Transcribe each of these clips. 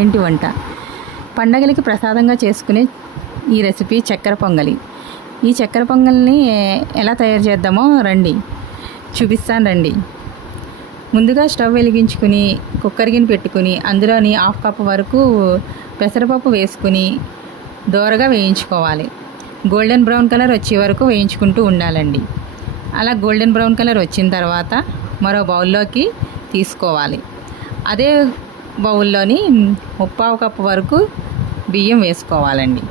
ఇంటి వంట. పండగలకి ప్రసాదంగా చేసుకునే ఈ రెసిపీ చక్కెర పొంగలి. ఈ చక్కెర పొంగల్ని ఎలా తయారు చేద్దామో రండి. చూపిస్తాను రండి. ముందుగా స్టవ్ వెలిగించుకుని కుక్కర్ గిన్నె పెట్టుకుని అందులోని హాఫ్ కప్ వరకు పెసరపప్పు వేసుకుని దోరగా వేయించుకోవాలి. గోల్డెన్ బ్రౌన్ కలర్ వచ్చే వరకు వేయించుకుంటూ ఉండాలండి. అలా గోల్డెన్ బ్రౌన్ కలర్ వచ్చిన తర్వాత మరో బౌల్లోకి తీసుకోవాలి. అదే బౌల్లోని ముప్పావు కప్పు వరకు బియ్యం వేసుకోవాలండి.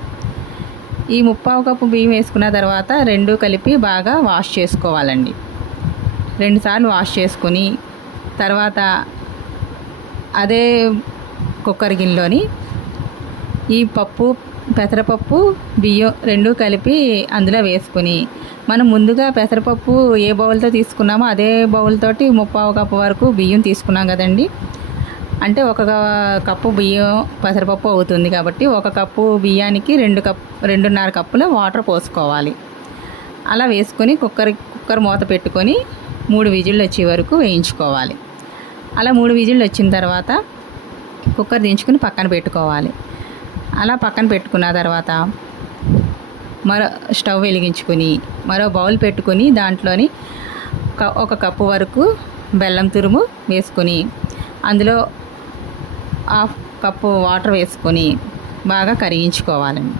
ఈ ముప్పావు కప్పు బియ్యం వేసుకున్న తర్వాత రెండు కలిపి బాగా వాష్ చేసుకోవాలండి. రెండుసార్లు వాష్ చేసుకుని తర్వాత అదే కుక్కర్ గిన్నెలోని ఈ పప్పు పెసరపప్పు బియ్యం రెండు కలిపి అందులో వేసుకుని మనం ముందుగా పెసరపప్పు ఏ బౌల్తో తీసుకున్నామో అదే బౌల్ తోటి ముప్పావు కప్పు వరకు బియ్యం తీసుకున్నాం కదండి. అంటే ఒక కప్పు బియ్యం పెసరపప్పు అవుతుంది కాబట్టి ఒక కప్పు బియ్యానికి రెండు కప్ రెండున్నర కప్పుల వాటర్ పోసుకోవాలి. అలా వేసుకొని కుక్కర్ కుక్కర్ మూత పెట్టుకొని మూడు విజిల్లు వచ్చే వరకు వేయించుకోవాలి. అలా మూడు విజిల్లు వచ్చిన తర్వాత కుక్కర్ దించుకుని పక్కన పెట్టుకోవాలి. అలా పక్కన పెట్టుకున్న తర్వాత మరో స్టవ్ వెలిగించుకుని మరో బౌల్ పెట్టుకుని దాంట్లోని క- ఒక కప్పు వరకు బెల్లం తురుము వేసుకొని అందులో హాఫ్ కప్పు వాటర్ వేసుకొని బాగా కరిగించుకోవాలండి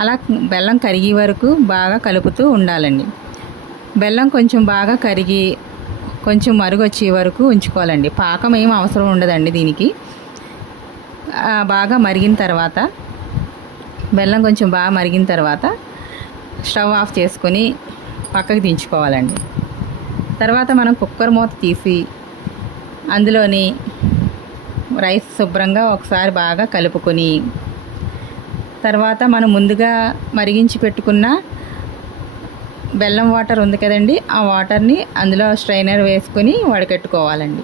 అలా బెల్లం కరిగే వరకు బాగా కలుపుతూ ఉండాలండి. బెల్లం కొంచెం బాగా కరిగి కొంచెం మరుగు వచ్చే వరకు ఉంచుకోవాలండి. పాకం ఏం అవసరం ఉండదండి దీనికి. బాగా మరిగిన తర్వాత బెల్లం కొంచెం బాగా మరిగిన తర్వాత స్టవ్ ఆఫ్ చేసుకొని పక్కకి దించుకోవాలండి. తర్వాత మనం కుక్కర్ మూత తీసి అందులోని రైస్ శుభ్రంగా ఒకసారి బాగా కలుపుకొని తర్వాత మనం ముందుగా మరిగించి పెట్టుకున్న బెల్లం వాటర్ ఉంది కదండి ఆ వాటర్ని అందులో స్ట్రైనర్ వేసుకొని వడకెట్టుకోవాలండి.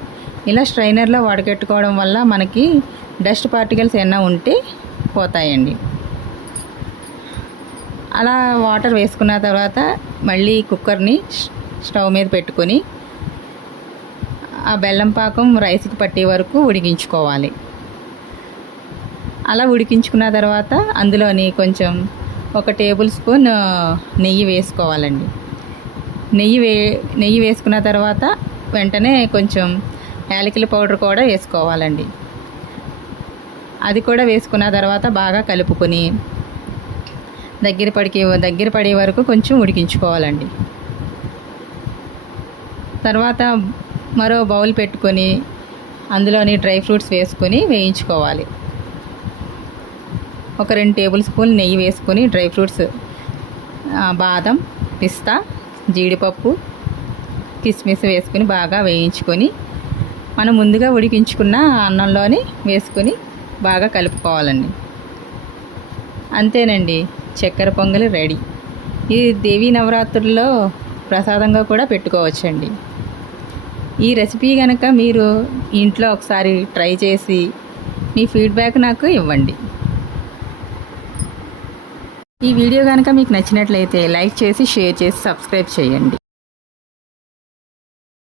ఇలా స్ట్రైనర్లో వడకెట్టుకోవడం వల్ల మనకి డస్ట్ పార్టికల్స్ ఏమైనా ఉంటే పోతాయండి. అలా వాటర్ వేసుకున్న తర్వాత మళ్ళీ కుక్కర్ని స్టవ్ మీద పెట్టుకొని ఆ బెల్లం పాకం రైస్కి పట్టే వరకు ఉడికించుకోవాలి. అలా ఉడికించుకున్న తర్వాత అందులోని కొంచెం ఒక టేబుల్ స్పూన్ నెయ్యి వేసుకోవాలండి. నెయ్యి వే నెయ్యి వేసుకున్న తర్వాత వెంటనే కొంచెం యాలకుల పౌడర్ కూడా వేసుకోవాలండి. అది కూడా వేసుకున్న తర్వాత బాగా కలుపుకొని దగ్గర పడికి దగ్గర పడే వరకు కొంచెం ఉడికించుకోవాలండి. తర్వాత మరో బౌల్ పెట్టుకొని అందులోని డ్రై ఫ్రూట్స్ వేసుకొని వేయించుకోవాలి. ఒక రెండు టేబుల్ స్పూన్ నెయ్యి వేసుకొని డ్రై ఫ్రూట్స్ బాదం పిస్తా జీడిపప్పు కిస్మిస్ వేసుకొని బాగా వేయించుకొని మనం ముందుగా ఉడికించుకున్న అన్నంలోని వేసుకొని బాగా కలుపుకోవాలండి. అంతేనండి చక్కెర పొంగలి రెడీ. ఇది దేవీ నవరాత్రుల్లో ప్రసాదంగా కూడా పెట్టుకోవచ్చండి. ఈ రెసిపీ కనుక మీరు ఇంట్లో ఒకసారి ట్రై చేసి మీ ఫీడ్బ్యాక్ నాకు ఇవ్వండి. ఈ వీడియో కనుక మీకు నచ్చినట్లయితే లైక్ చేసి షేర్ చేసి సబ్స్క్రైబ్ చేయండి.